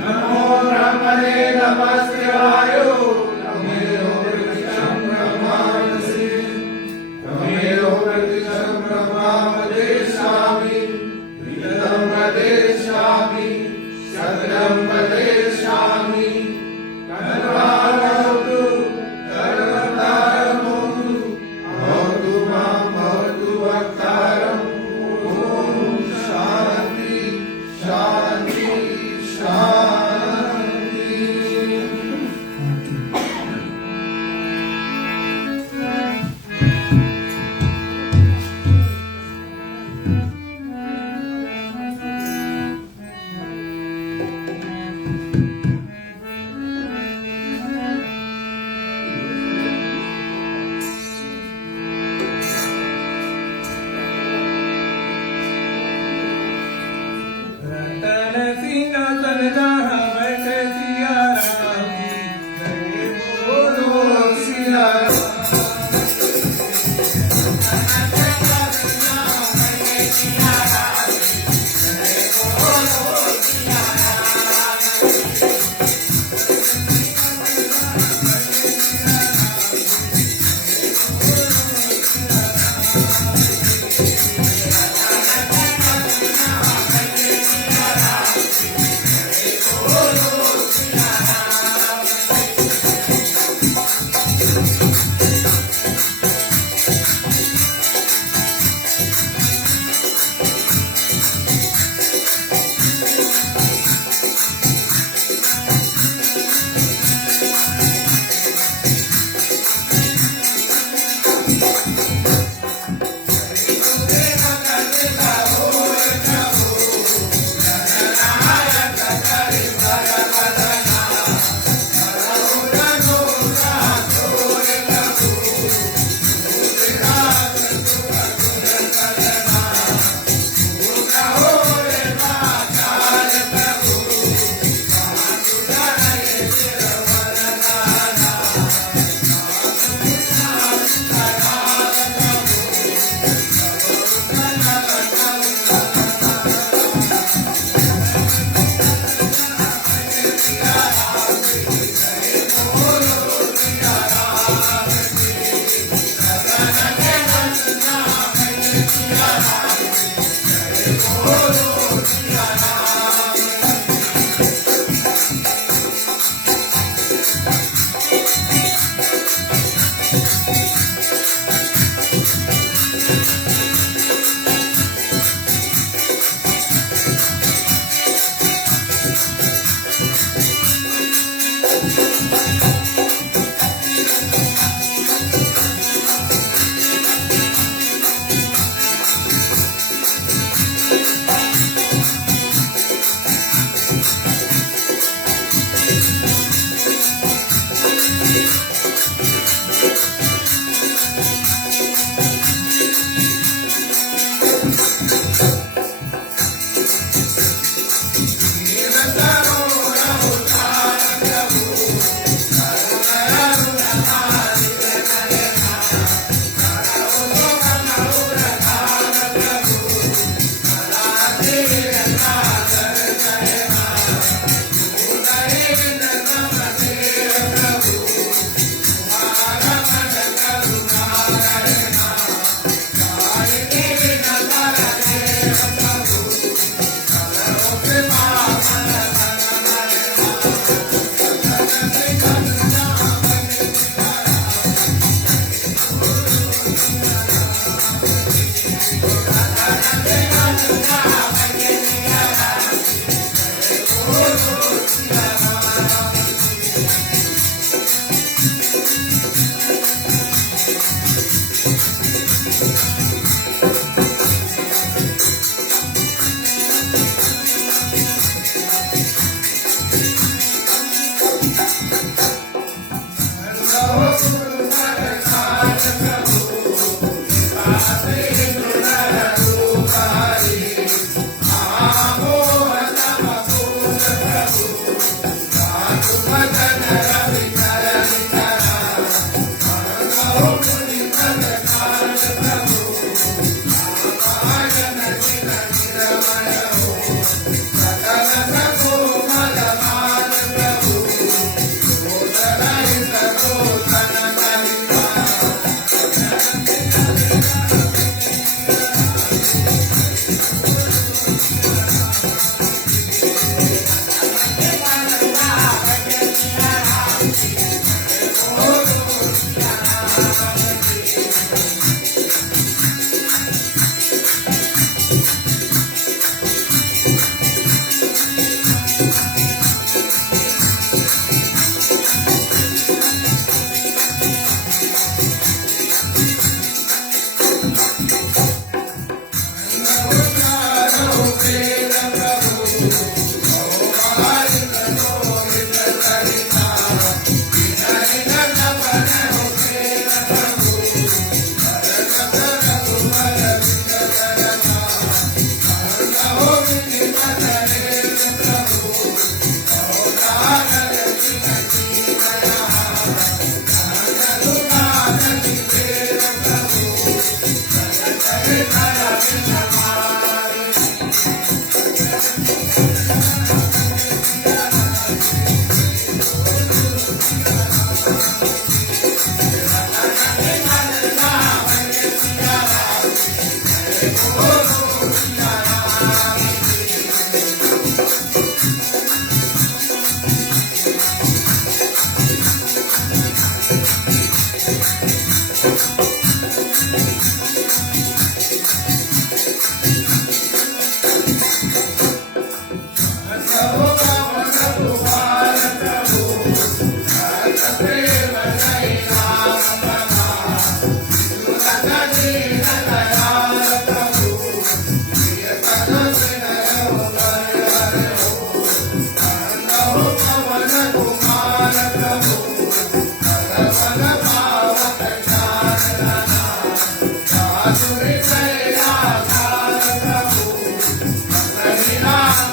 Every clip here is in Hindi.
नमो ब्रह्मणे नमस्तेवाय तमेव प्रत्यक्षं ब्रह्मासि तमेव प्रत्यक्षं ब्रह्मावदेशामि प्रीतं वदेशामि सकलं वदेशामि कल्पावतु सर्वकारमोऽस्तु भवतु मां भवतु वक्तारम् ॐ शान्ति शान्ति शान्ति। रतन सिंहासन जहाँ बैठे सिया राम की, जय बोलो सिया राम। पवन कुमार प्रभु मन पावक ज्ञान साधु हृदय आधार प्रभु हरि नाम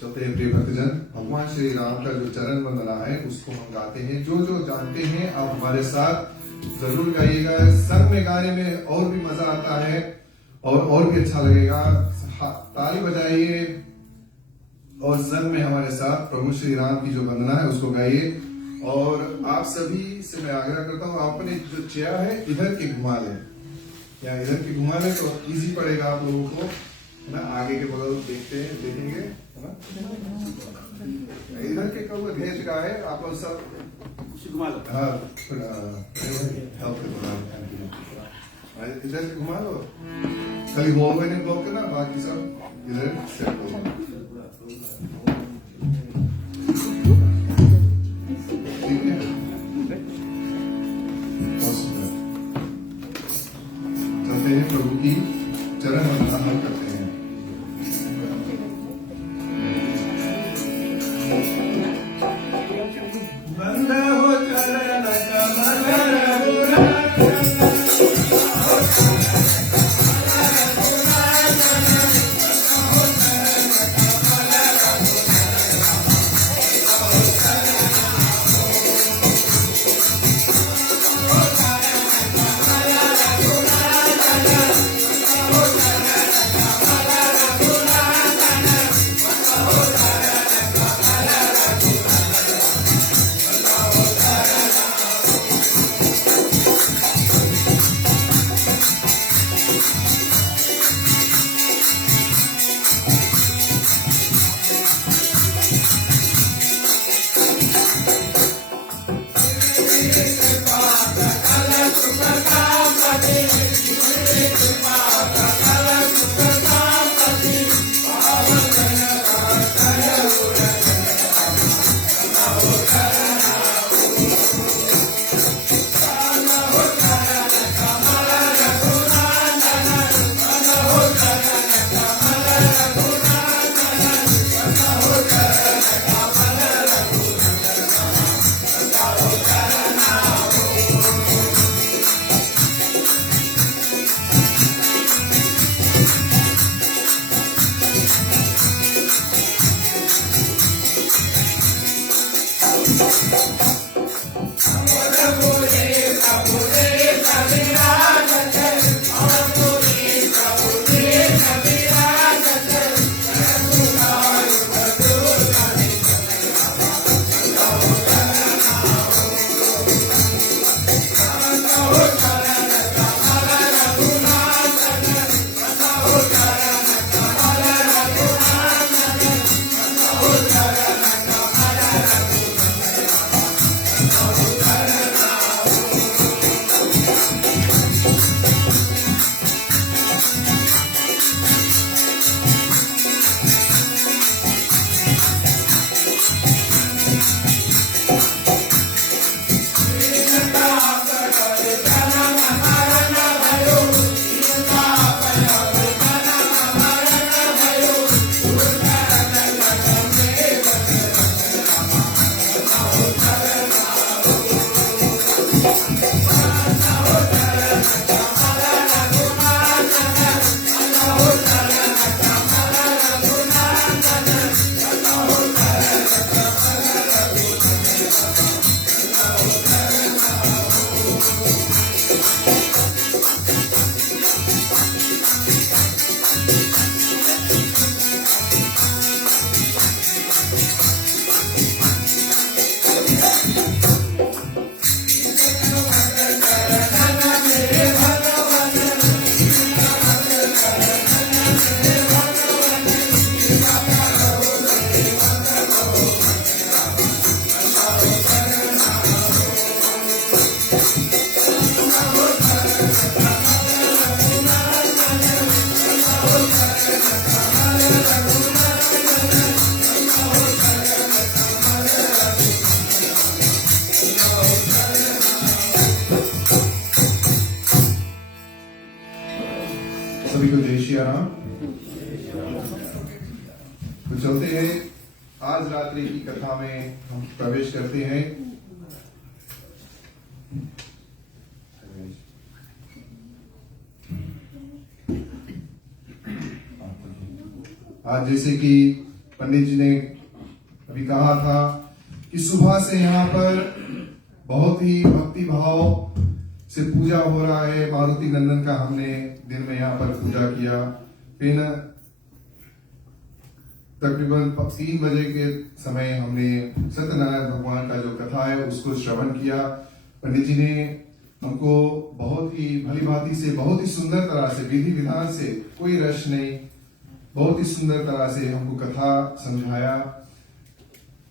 चलते हैं प्रिय भक्तजन, भगवान श्री राम का जो चरण वंदना है उसको हम गाते हैं। जो जो जानते हैं आप हमारे साथ जरूर गाइएगा। संग में गाने में और भी मजा आता है और भी अच्छा लगेगा। ताली बजाइए और संग में हमारे साथ प्रभु श्री राम की जो वंदना है उसको गाइए। और आप सभी से मैं आग्रह करता हूँ, आप अपने जो चेयर है इधर के घुमा लें, या इधर की घुमा लें तो इजी पड़ेगा आप लोगों को, है ना। आगे के बगल देखेंगे, है ना। इधर के कब घेच गाए आप लोग सब घुमा लो। हाँ, इधर से घुमा लो। खाली हॉलवे ने ब्लॉक करना, बाकी सब इधर सेट हो। ठीक है, बहुत सुंदर। चलते हैं प्रभु की चरण वंदना हम करते हैं। बंद हो चरण कमल रघुनाथ। सभी को जय श्री राम। तो चलते हैं आज रात्रि की कथा में हम प्रवेश करते हैं। आज जैसे कि पंडित जी ने अभी कहा था कि सुबह से यहाँ पर बहुत ही भक्ति भाव से पूजा हो रहा है। मारुति नंदन का हमने दिन में यहाँ पर पूजा किया। फिर तकरीबन 3 बजे के समय हमने सत्यनारायण भगवान का जो कथा है उसको श्रवण किया। पंडित जी ने हमको बहुत ही भली भांति से, बहुत ही सुंदर तरह से, विधि विधान से, कोई रश नहीं, बहुत ही सुंदर तरह से हमको कथा समझाया।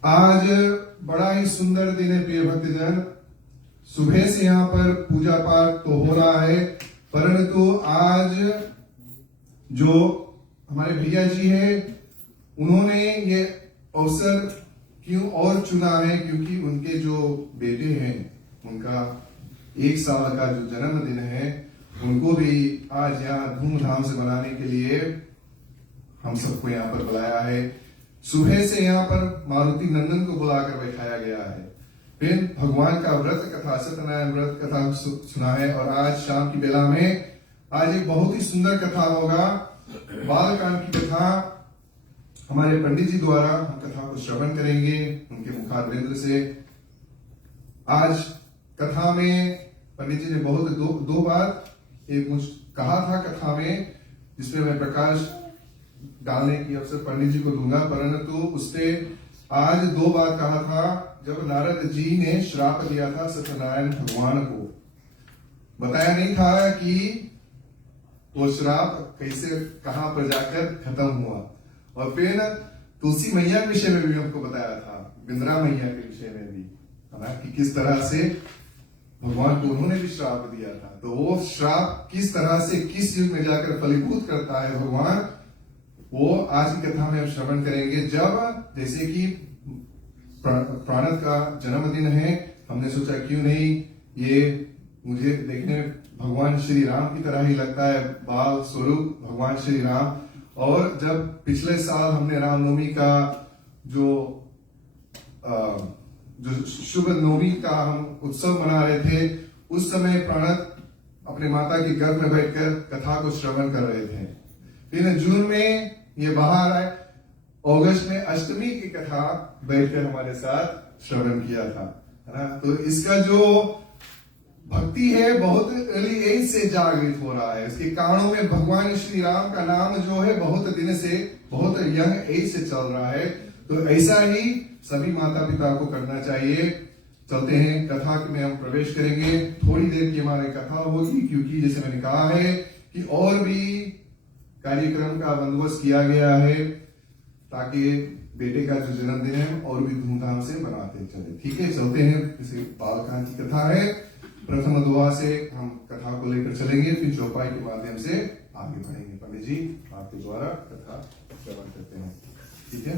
आज बड़ा ही सुंदर दिन है प्रिय भक्तजन। सुबह से यहाँ पर पूजा पाठ तो हो रहा है, परंतु आज जो हमारे भैया जी है उन्होंने ये अवसर क्यों और चुना है, क्योंकि उनके जो बेटे हैं उनका 1 साल का जो जन्मदिन है उनको भी आज यहाँ धूमधाम से मनाने के लिए हम सबको यहाँ पर बुलाया है। सुबह से यहाँ पर मारुति नंदन को बुलाकर बैठाया गया है। फिर भगवान का व्रत कथा, सत्यनारायण व्रत कथा सुना है। और आज शाम की बेला में आज एक बहुत ही सुंदर कथा होगा, बालकांड की कथा। हमारे पंडित जी द्वारा हम कथा को श्रवण करेंगे उनके मुखारविंद से। आज कथा में पंडित जी ने बहुत दो बात एक मुझ कहा था कथा में, जिसमें मैं प्रकाश डालने की अवसर पंडित जी को दूंगा, परंतु उससे आज 2 बात कहा था। जब नारद जी ने श्राप दिया था सत्यनारायण भगवान को, बताया नहीं था कि वो श्राप कैसे कहां पर जाकर खत्म हुआ। और फिर तुलसी मैया के विषय में भी हमको बताया था, बिंद्रा मैया के विषय में भी, है ना, कि किस तरह से भगवान को उन्होंने भी श्राप दिया था। तो वो श्राप किस तरह से किस युग में जाकर फलीभूत करता है भगवान, वो आज की कथा में हम श्रवण करेंगे। जब जैसे कि प्राणत का जन्मदिन है, हमने सोचा क्यों नहीं, ये मुझे देखने में भगवान श्री राम की तरह ही लगता है, बाल स्वरूप भगवान श्री राम। और जब पिछले साल हमने रामनवमी का जो शुभ नवमी का हम उत्सव मना रहे थे, उस समय प्राणत अपने माता के गर्भ में बैठकर कथा को श्रवण कर रहे थे। फिर जून में ये बाहर आए, अगस्त में अष्टमी की कथा बैठकर हमारे साथ श्रवण किया था, है ना। तो इसका जो भक्ति है बहुत अर्ली एज से जागृत हो रहा है। इसके कानों में भगवान श्री राम का नाम जो है बहुत दिन से, बहुत यंग एज से चल रहा है। तो ऐसा ही सभी माता पिता को करना चाहिए। चलते हैं कथा में हम प्रवेश करेंगे। थोड़ी देर की हमारी कथा होगी, क्योंकि जैसे मैंने कहा है कि और भी कार्यक्रम का बंदोबस्त किया गया है, ताकि बेटे का जो जन्मदिन है और भी धूमधाम से मनाते चले। ठीक है, चलते हैं। इसे बालकांड की कथा है। प्रथम दुआ से हम कथा को लेकर चलेंगे, फिर चौपाई के माध्यम से आगे बढ़ेंगे। पंडित जी आपके द्वारा कथा श्रवण करते हैं, ठीक है।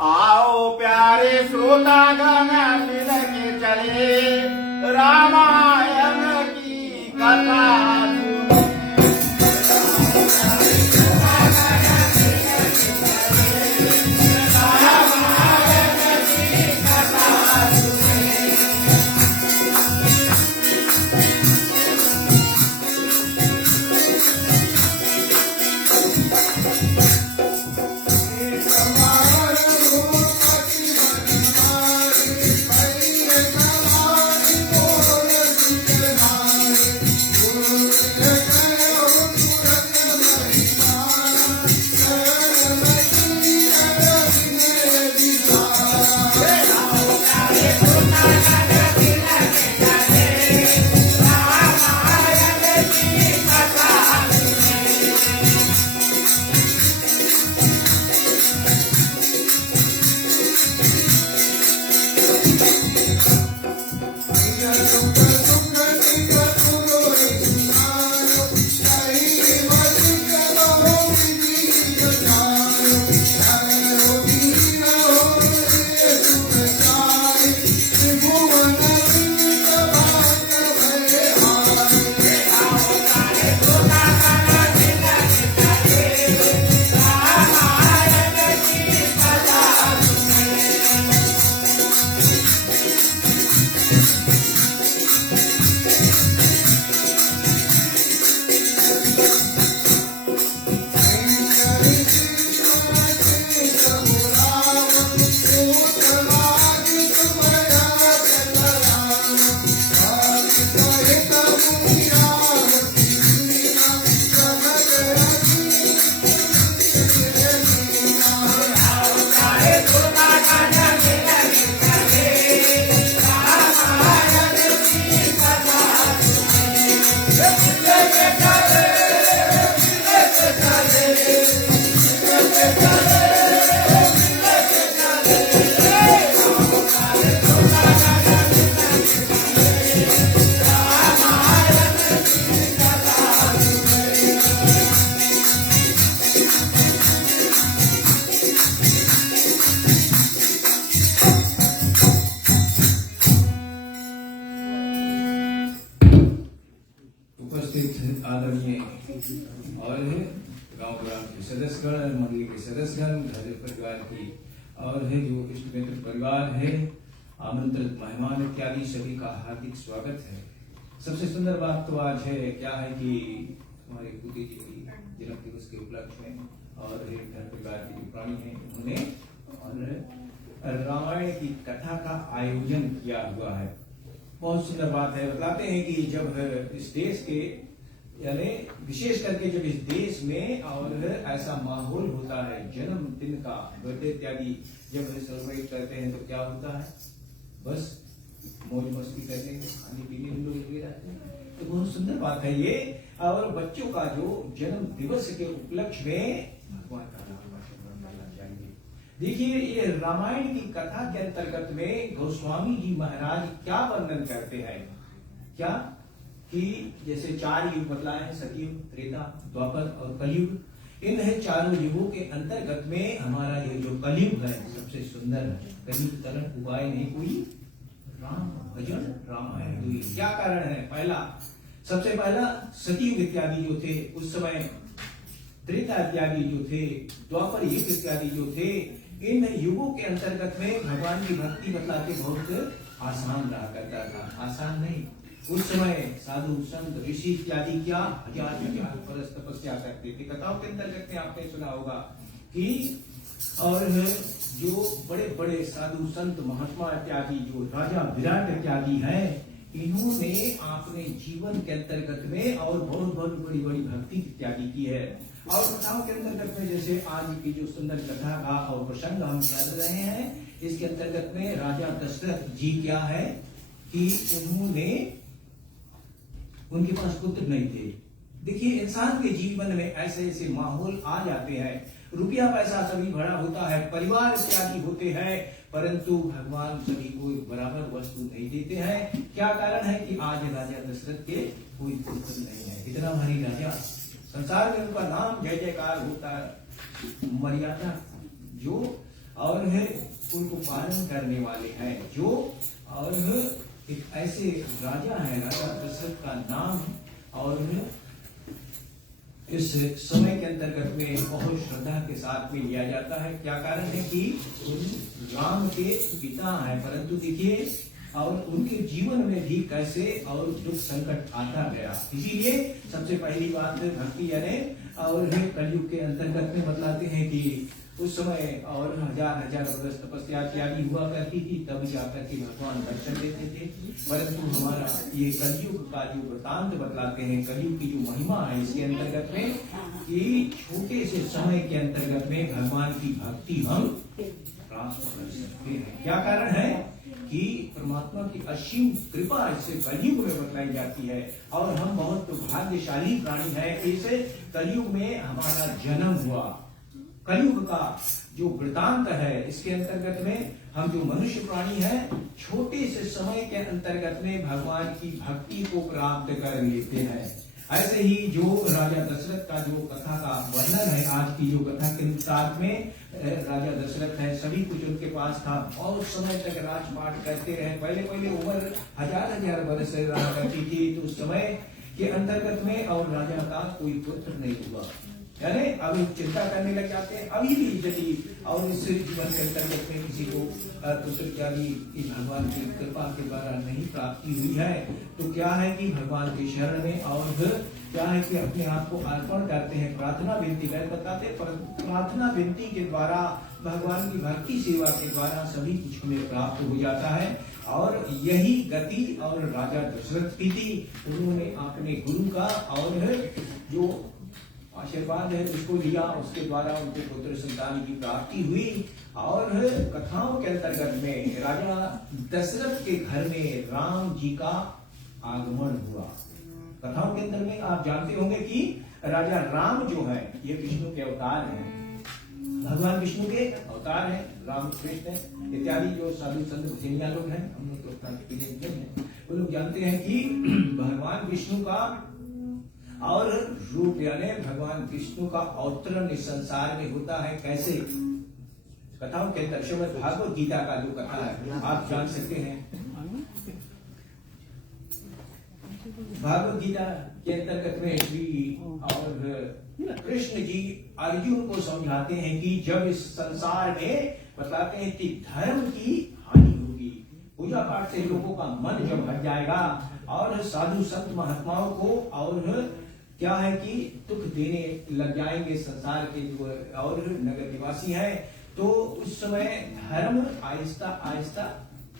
आओ प्यारे श्रोतागण मिल के चले रामायण की कथा सुने। गांव ग्राम के सदस्यगण, मंडली के सदस्यगण, घर परिवार की और है जो इष्ट मित्र परिवार है, आमंत्रित मेहमान इत्यादि सभी का हार्दिक स्वागत है। सबसे सुंदर बात तो आज है क्या है कि हमारे पुत्री जी की जन्म दिवस के उपलक्ष्य में और घर परिवार के जो प्राणी हैं उन्होंने और रामायण की कथा का आयोजन किया हुआ है। बहुत सुंदर बात है। बताते हैं कि जब इस देश के यानी विशेष करके जब इस देश में और ऐसा माहौल होता है, जन्मदिन का बर्थडे इत्यादि जब सेलिब्रेट करते हैं तो क्या होता है, बस मौज मस्ती करते हैं, खाने पीने में लोग लगे रहते हैं। तो बहुत सुंदर बात है ये। और बच्चों का जो जन्म दिवस के उपलक्ष्य में भगवान का नाम करना चाहिए। देखिए ये रामायण की कथा के अंतर्गत में गोस्वामी जी महाराज क्या वर्णन करते हैं, क्या कि जैसे 4 युग बतलाए हैं, सतयुग, त्रेता, द्वापर और कलयुग। इन चारों युगों के अंतर्गत में हमारा ये जो कलयुग है सबसे सुंदर है। कलयुग तरन उपाय नहीं कोई, राम भजन रामायण। क्या कारण है? सबसे पहला सतयुग इत्यादि जो थे उस समय, त्रेता इत्यादि जो थे, द्वापर युग इत्यादि जो थे, इन युगों के अंतर्गत में भगवान की भक्ति बतलाते बहुत आसान रहा करता था। आसान नहीं, उस समय साधु संत ऋषि इत्यादि क्या हजार वर्ष तपस्या करते थे। कथाओं के अंतर्गत में आपने सुना होगा कि और जो बड़े बड़े साधु संत महात्मा इत्यादि जो राजा विराट इत्यादि हैं, इन्होंने अपने जीवन के अंतर्गत में और बहुत बहुत बड़ी बड़ी भक्ति इत्यादि की है। और कथाओं के अंतर्गत में जैसे आज की जो सुंदर कथा का और प्रसंग हम कर रहे हैं, इसके अंतर्गत में राजा दशरथ जी क्या है कि उन्होंने, उनके पास पुत्र नहीं थे। देखिए इंसान के जीवन में ऐसे ऐसे माहौल आ जाते हैं, रुपया पैसा सभी भरा होता है, परिवार इत्यादि होते हैं, परंतु भगवान सभी को बराबर वस्तु नहीं देते हैं। क्या कारण है कि आज राजा दशरथ के कोई पुत्र नहीं है। इतना भारी राजा, संसार में उनका नाम जय जयकार होता है। मर्यादा जो और है उनको पालन करने वाले हैं, जो और एक ऐसे राजा है, राजा दशरथ का नाम और इस समय के अंतर्गत में बहुत श्रद्धा के साथ में लिया जाता है। क्या कारण है कि राम के पिता है, परंतु देखिए और उनके जीवन में भी कैसे और दुख संकट आता गया। इसीलिए सबसे पहली बात भक्ति यानी और कलयुग के अंतर्गत में बतलाते हैं कि उस समय और हजार वर्ष तपस्या इत्यादि हुआ करती थी, तब जाकर के भगवान दर्शन देते थे। परंतु हमारा ये कलयुग का जो वृतांत बतलाते हैं, कलयुग की जो महिमा है इसके अंतर्गत में कि छोटे से समय के अंतर्गत में भगवान की भक्ति हम प्राप्त कर सकते हैं। क्या कारण है कि परमात्मा की असीम कृपा इससे कलयुग में बतलाई जाती है। और हम बहुत भाग्यशाली प्राणी हैं, इसे कलयुग में हमारा जन्म हुआ। कलयुग का जो वृतांत है इसके अंतर्गत में हम जो मनुष्य प्राणी हैं, छोटे से समय के अंतर्गत में भगवान की भक्ति को प्राप्त कर लेते हैं। ऐसे ही जो राजा दशरथ का जो कथा का वर्णन है, आज की जो कथा के अनुसार में राजा दशरथ है, सभी कुछ उनके पास था, बहुत समय तक राजपाट करते रहे। पहले उम्र हजार वर्ष रहा करती थी, तो उस समय के अंतर्गत में और राजा का कोई पुत्र नहीं हुआ। यानी अभी चिंता करने लग जाते हैं। अभी भी यदि और इस जीवन के अंतर्गत में किसी को पुत्र इत्यादि भगवान की कृपा के द्वारा नहीं प्राप्ति हुई है, तो क्या है कि भगवान के शरण में और क्या है कि अपने आप को अर्पण करते हैं, प्रार्थना विनती कर बताते, पर प्रार्थना विनती के द्वारा भगवान की भक्ति सेवा के द्वारा सभी कुछ हमें प्राप्त हो जाता है। और यही गति और राजा दशरथ की थी। उन्होंने अपने गुरु का और जो आशीर्वाद है उसको लिया, उसके द्वारा उनके पुत्र संतान की प्राप्ति हुई। और कथाओं के अंतर्गत में राजा दशरथ के घर में राम जी का आगमन हुआ। कथाओं के अंदर में आप जानते होंगे कि राजा राम जो है ये विष्णु के अवतार हैं, भगवान विष्णु के अवतार हैं, राम कृष्ण इत्यादि जो साधु संत भजनिया लोग हैं, हम लोग तो उतना एक्सपीरियंस नहीं है, वो लोग जानते हैं कि भगवान विष्णु का और रूप यानी भगवान विष्णु का अवतरण इस संसार में होता है। कैसे? कथाओं के अंदर श्रीमद् भागवत गीता का जो कथा है आप जान सकते हैं। भागवत गीता के अंतर्गत में श्री और कृष्ण जी अर्जुन को समझाते हैं कि जब इस संसार में बताते हैं कि धर्म की हानि होगी, पूजा पाठ से लोगों का मन जब हट जाएगा और साधु संत महात्माओं को और क्या है कि दुख देने लग जाएंगे संसार के जो और नगर निवासी हैं, तो उस समय धर्म आहिस्ता आहिस्ता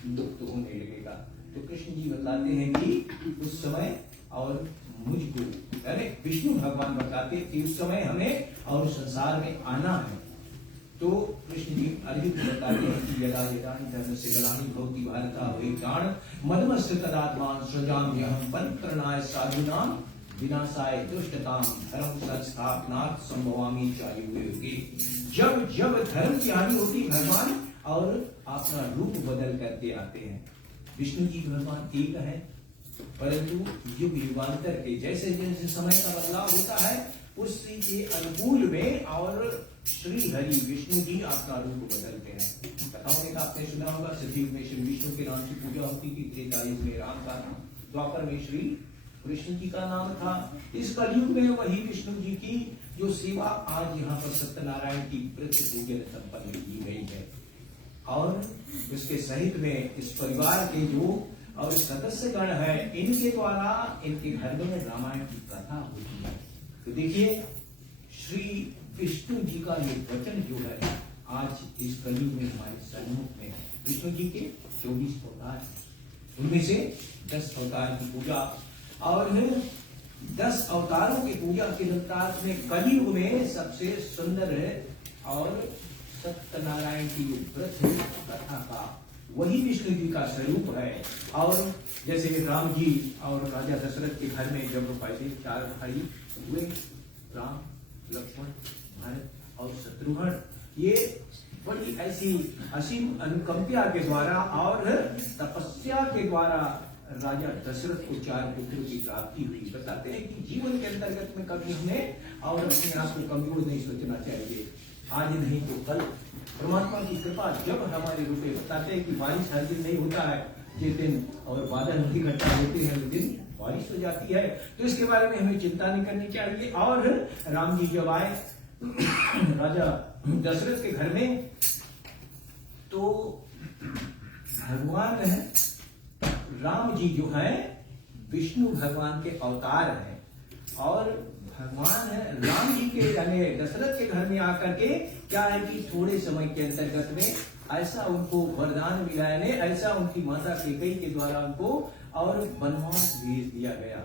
लुप्त होने लगेगा। तो कृष्ण जी बताते हैं कि उस समय और मुझको यानी विष्णु भगवान बताते कि उस समय हमें और संसार में आना है। तो कृष्ण जी अर्जुन को बताते हैं कि यदा यदा धर्म से गलानि भवति भारता वे प्राण मदमस्त तदात्मान सृजाम्यहं परित्रणाय साधूनां विनाशाय दुष्टताम धर्म संस्थापनार्थ संभवामि चायुगे। जब जब धर्म की हानि होती भगवान और अपना रूप बदल करके आते हैं। विष्णु जी भगवान एक है, परंतु युग युगांतर के जैसे जैसे समय का बदलाव होता है उसी के अनुकूल में और श्री हरि विष्णु जी अपना रूप बदलते हैं। कथाओं में आपने सुना होगा, सतयुग में श्री विष्णु के नाम की पूजा होती थी, त्रेता युग में राम का नाम, द्वापर में श्री कृष्ण जी का नाम था। इस कलयुग में वही विष्णु जी की जो सेवा आज यहाँ पर सत्यनारायण की व्रत पूजन संपन्न की गई है। और इसके सहित में इस परिवार के जो और सदस्य गण है, इनके द्वारा इनके घर में रामायण की कथा होती है। तो देखिए श्री विष्णु जी का ये वचन जो है आज इस कलयुग में हमारे सन्मुख में है। विष्णु जी के 24 अवतार, उनमें से 10 अवतार की पूजा और 10 अवतारों की पूजा के अंतर्गत में कलयुग में सबसे सुंदर है और सत्यनारायण की जो व्रत कथा का वही विष्णु जी का स्वरूप है। और जैसे राम जी और राजा दशरथ के घर में जब पहले 4 भाई हुए, राम, लक्ष्मण, भरत और शत्रुघ्न, ये बड़ी ऐसी असीम अनुकंपा के द्वारा और तपस्या के द्वारा राजा दशरथ को 4 पुत्रों की प्राप्ति हुई। बताते हैं कि जीवन के अंतर्गत में कभी हमें और अपने आप को कमजोर नहीं सोचना चाहिए। आज नहीं तो कल परमात्मा की कृपा जब हमारे रूपे बताते हैं कि बारिश हर दिन नहीं होता है, जिस दिन और बादल इकट्ठा होते हैं उस दिन बारिश हो जाती है। तो इसके बारे में हमें चिंता नहीं करनी चाहिए। और राम जी जब आए राजा दशरथ के घर में, तो भगवान है राम जी जो है विष्णु भगवान के अवतार हैं और भगवान है राम जी के यानी दशरथ के घर में आकर के क्या है कि थोड़े समय के अंतर्गत में ऐसा उनको वरदान मिला है, ऐसा उनकी माता कैकेयी के द्वारा उनको और वनवास भेज दिया गया।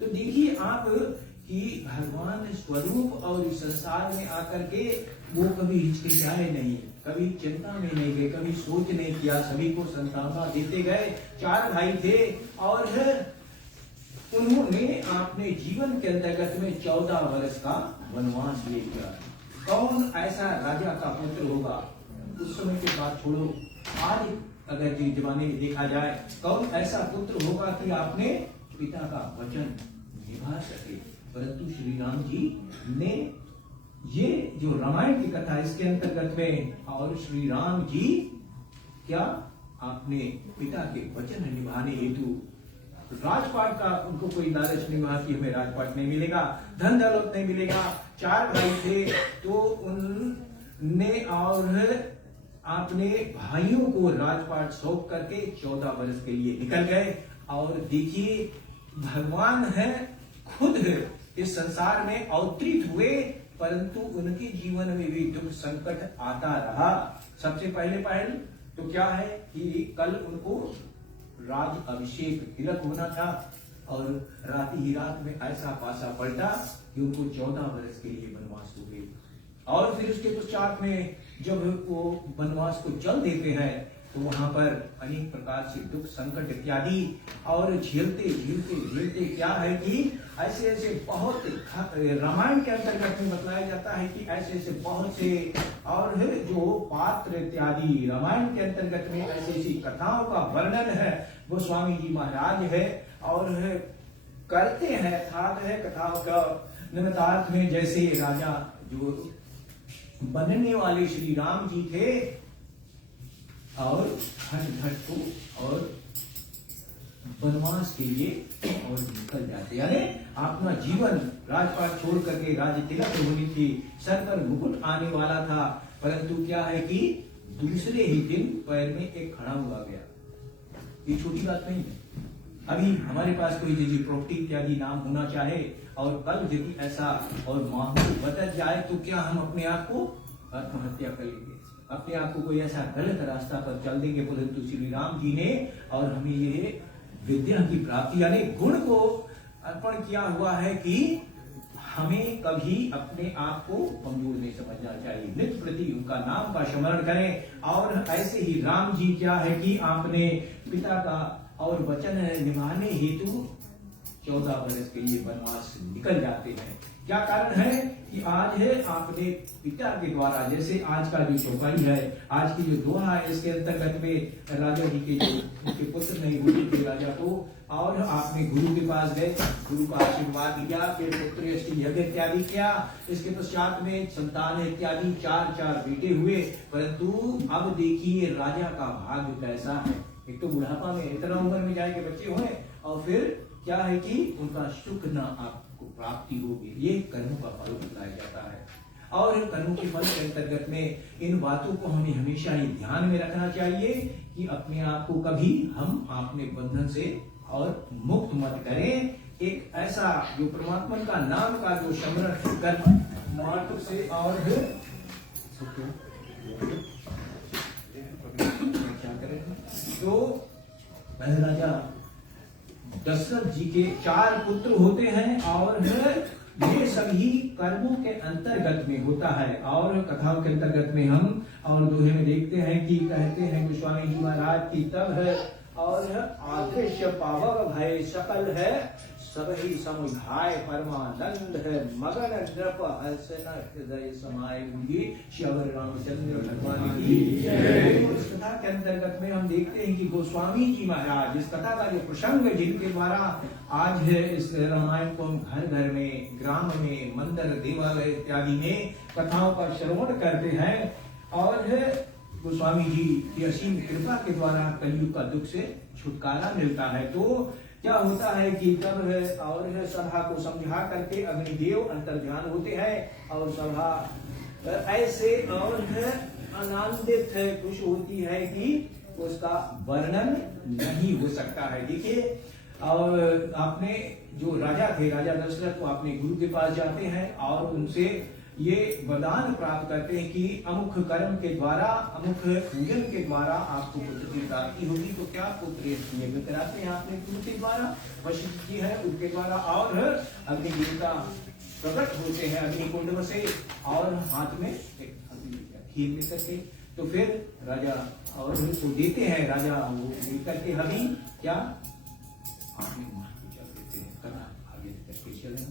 तो देखिए आप कि भगवान स्वरूप और इस संसार में आकर के वो कभी हिचकिचाए नहीं, कभी चिंता में नहीं गए, कभी सोच नहीं किया, सभी को संतावना देते गए। 4 भाई थे और उन्होंने अपने जीवन के अंतर्गत में 14 वर्ष का वनवास ले लिया। कौन ऐसा राजा का पुत्र होगा उस समय के बाद छोड़ो, आज अगर जी जमाने में देखा जाए, कौन ऐसा पुत्र होगा कि आपने पिता का वचन निभा सके। परंतु श्री राम जी ने ये जो रामायण की कथा इसके अंतर्गत में और श्री राम जी क्या आपने पिता के वचन निभाने हेतु राजपाट का उनको कोई लालच नहीं हुआ कि हमें राजपाट नहीं मिलेगा, धन दौलत नहीं मिलेगा। 4 भाई थे तो उनने और अपने भाइयों को राजपाट सौंप करके 14 वर्ष के लिए निकल गए। और देखिए भगवान है खुद इस संसार में अवतरित हुए, परंतु उनके जीवन में भी दुख संकट आता रहा। सबसे पहले तो क्या है कि कल उनको राज अभिषेक तिलक होना था और रात ही रात में ऐसा पासा पलटा कि उनको 14 वर्ष के लिए वनवास हो गई। और फिर उसके पश्चात में जब वो वनवास को चल देते हैं तो वहां पर अनेक प्रकार से दुख संकट इत्यादि और झेलते क्या है कि ऐसे बहुत रामायण के अंतर्गत में बताया जाता है कि ऐसे बहुत से और जो पात्र इत्यादि रामायण के अंतर्गत में ऐसी कथाओं का वर्णन है वो स्वामी जी महाराज है और करते हैं अर्थात है कथाओं का निमित्तार्थ में। जैसे राजा जो बनने वाले श्री राम जी थे और घट को और वनवास के लिए और निकल जाते, यानी अपना जीवन राजपाट छोड़ करके राज्य तिलक होनी थी, सर पर मुकुट आने वाला था, परंतु क्या है कि दूसरे ही दिन पैर में एक खड़ा हुआ गया। ये छोटी बात नहीं है। अभी हमारे पास कोई यदि प्रॉपर्टी इत्यादि नाम होना चाहे और कल यदि ऐसा और माहौल बदल जाए तो क्या हम अपने आप को आत्महत्या कर लेंगे, अपने आप को कोई ऐसा गलत रास्ता पर चल देंगे। परंतु श्री राम जी ने और हमें ये विद्या की प्राप्ति यानी गुण को अर्पण किया हुआ है कि हमें कभी अपने आप को कमजोर नहीं समझना चाहिए, नित्य प्रति उनका नाम का स्मरण करें। और ऐसे ही राम जी क्या है कि आपने पिता का और वचन निभाने हेतु 14 वर्ष के लिए वनवास निकल जाते हैं। क्या कारण है कि आज है आपने पिता के द्वारा, जैसे आज का जो चौपाई है, आज की जो दोहा है, इसके अंतर्गत में राजा जी के जो उनके पुत्र नहीं हुए थे राजा को, और आपने गुरु के पास गए, गुरु का आशीर्वाद लिया, फिर पुत्र यज्ञ इत्यादि किया, इसके पश्चात में संतान इत्यादि 4 बेटे हुए। परंतु अब देखिए राजा का भाग्य कैसा है, एक तो बुढ़ापा में इतना उम्र में जाए के बच्चे हुए, और फिर क्या है कि उनका सुख न आपको प्राप्ति होगी। ये कर्मों का फल बताया जाता है, और इन कर्मों के फल के अंतर्गत में इन बातों को हमें हमेशा ही ध्यान में रखना चाहिए कि अपने आप को कभी हम अपने बंधन से और मुक्त मत करें। एक ऐसा जो परमात्मा का नाम का जो स्मरण कर मात्र से और क्या करें, तो राजा दशरथ जी के 4 पुत्र होते हैं, और ये सभी कर्मों के अंतर्गत में होता है। और कथाओं के अंतर्गत में हम और दोहे में देखते हैं कि कहते हैं गोस्वामी जी महाराज की तब है और आदृश्य पावक भय सकल है, सब ही समुझाय परमानंद है, मगन नृप हसन हृदय समाये हुई श्यावर रामचंद्र भगवान की। इस कथा के अंतर्गत में हम देखते हैं कि गोस्वामी जी महाराज इस कथा का जो प्रसंग जिनके द्वारा आज है इस रामायण को हम घर घर में, ग्राम में, मंदिर, देवालय इत्यादि में कथाओं का श्रवण करते हैं, और गोस्वामी जी की असीम कृपा के द्वारा कलयुग का दुख से छुटकारा मिलता है। तो क्या होता है कि तब है और सभा को समझा करके अग्निदेव अंतर्ध्यान होते हैं, और सभा ऐसे और आनंदित है, खुश होती है कि उसका वर्णन नहीं हो सकता है। देखिए, और आपने जो राजा थे, राजा दशरथ, तो आपने गुरु के पास जाते हैं और उनसे ये वरदान प्राप्त करते हैं कि अमुख कर्म के द्वारा, अमुख पूजन के द्वारा आपको पुत्र की प्राप्ति होगी। तो क्या पुत्र यज्ञ कराते हैं आपने गुरु के द्वारा, वशिष्ठ जी है उनके द्वारा, और अग्नि देवता प्रकट होते हैं अग्निकुंड से, और हाथ में एक खीर लेकर के, तो फिर राजा और उसको देते हैं, राजा वो लेकर के हमें क्या आगे चल देते हैं, कथा आगे करके चलें।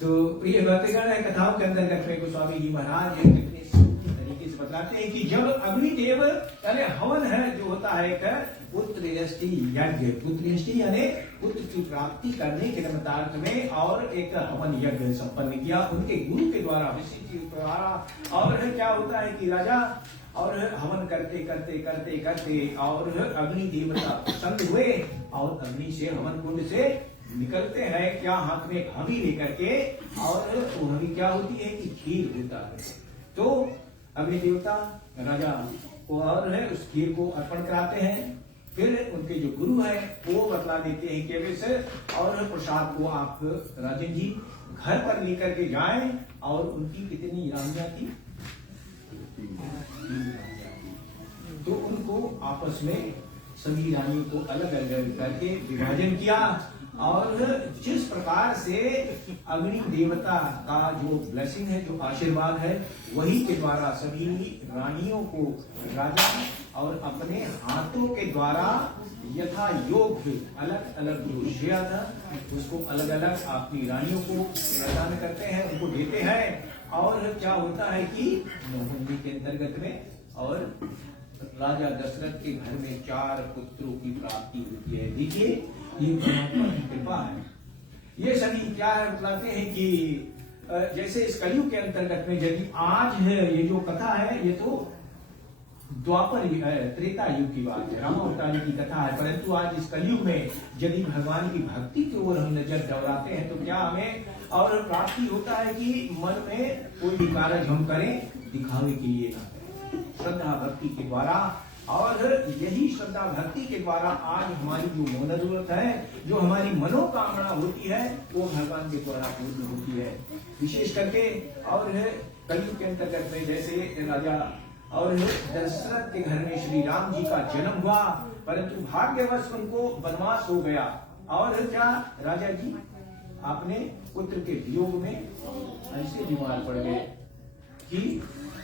तो प्रिय भक्तगण, कथाओं के अंतर्गत में गोस्वामी जी महाराज कितने तरीके से बतलाते हैं कि जब अग्निदेव यानी हवन है जो होता है एक पुत्र यष्टि यज्ञ, पुत्र यष्टि यानी पुत्र की प्राप्ति करने के निमित्तार्थ में और एक हवन यज्ञ संपन्न किया उनके गुरु के द्वारा, ऋषि के द्वारा। और क्या होता है कि राजा और हवन करते करते करते करते और अग्नि देवता प्रसन्न हुए और अग्नि से हवन कुंड से निकलते हैं क्या हाथ में हवी लेकर के, और वो हवी क्या होती है कि खीर होता है। तो अग्नि देवता राजा को और है उस खीर को अर्पण कराते हैं। फिर उनके जो गुरु है वो बतला देते हैं कि वैसे और प्रसाद को आप राजन जी घर पर लेकर के जाएं। और उनकी कितनी रानियां थी, तो उनको आपस में सभी रानियों को अलग अलग करके विभाजन किया। और जिस प्रकार से अग्नि देवता का जो ब्लेसिंग है, जो आशीर्वाद है, वही के द्वारा सभी रानियों को राजा और अपने हाथों के द्वारा यथा योग्य अलग अलग जो श्रेय था उसको अलग अलग अपनी रानियों को प्रदान करते हैं, उनको देते हैं। और क्या होता है कि नौकरी के अंतर्गत में और राजा दशरथ के घर में 4 पुत्रों की प्राप्ति होती है। देखिए ये परमात्मा की कृपा है। ये सभी क्या है बताते हैं कि जैसे इस कलयुग के अंतर्गत में यदि आज है ये जो कथा है ये तो द्वापर त्रेता युग की बात है, रामावतार की कथा है। परंतु आज इस कलयुग में यदि भगवान की भक्ति की ओर हम नजर दौड़ाते हैं तो क्या हमें और प्राप्ति होता है कि मन में कोई भी कार्य हम करें दिखावे के लिए ना करें, श्रद्धा भक्ति के द्वारा। और यही श्रद्धा भक्ति के द्वारा आज हमारी जो मनोरथ है, जो हमारी मनोकामना होती है, वो भगवान के द्वारा पूर्ण होती है। विशेष करके और कलयुग के अंतर्गत में जैसे राजा और दशरथ के घर में श्री राम जी का जन्म हुआ, परंतु भाग्यवश उनको वनवास हो गया। और क्या राजा जी आपने पुत्र के वियोग में ऐसे बीमार पड़ गए कि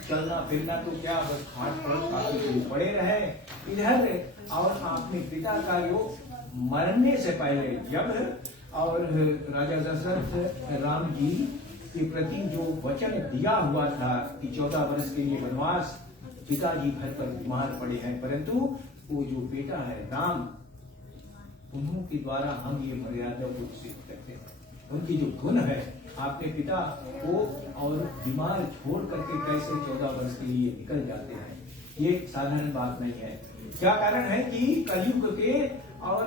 चलना फिरना तो क्या बस खाट पर पड़े रहे इधर। और आपने पिता का जो मरने से पहले जब और राजा दशरथ राम जी के प्रति जो वचन दिया हुआ था कि 14 वर्ष के लिए वनवास, पिताजी घर पर बीमार पड़े हैं, परंतु वो जो बेटा है राम, उन्हों के द्वारा हम ये मर्यादा को सिद्ध करते हैं। उनकी जो गुण है, आपके पिता को और बीमार छोड़ करके कैसे 14 वर्ष के लिए निकल जाते हैं, ये साधारण बात नहीं है। क्या कारण है कि कलयुग के और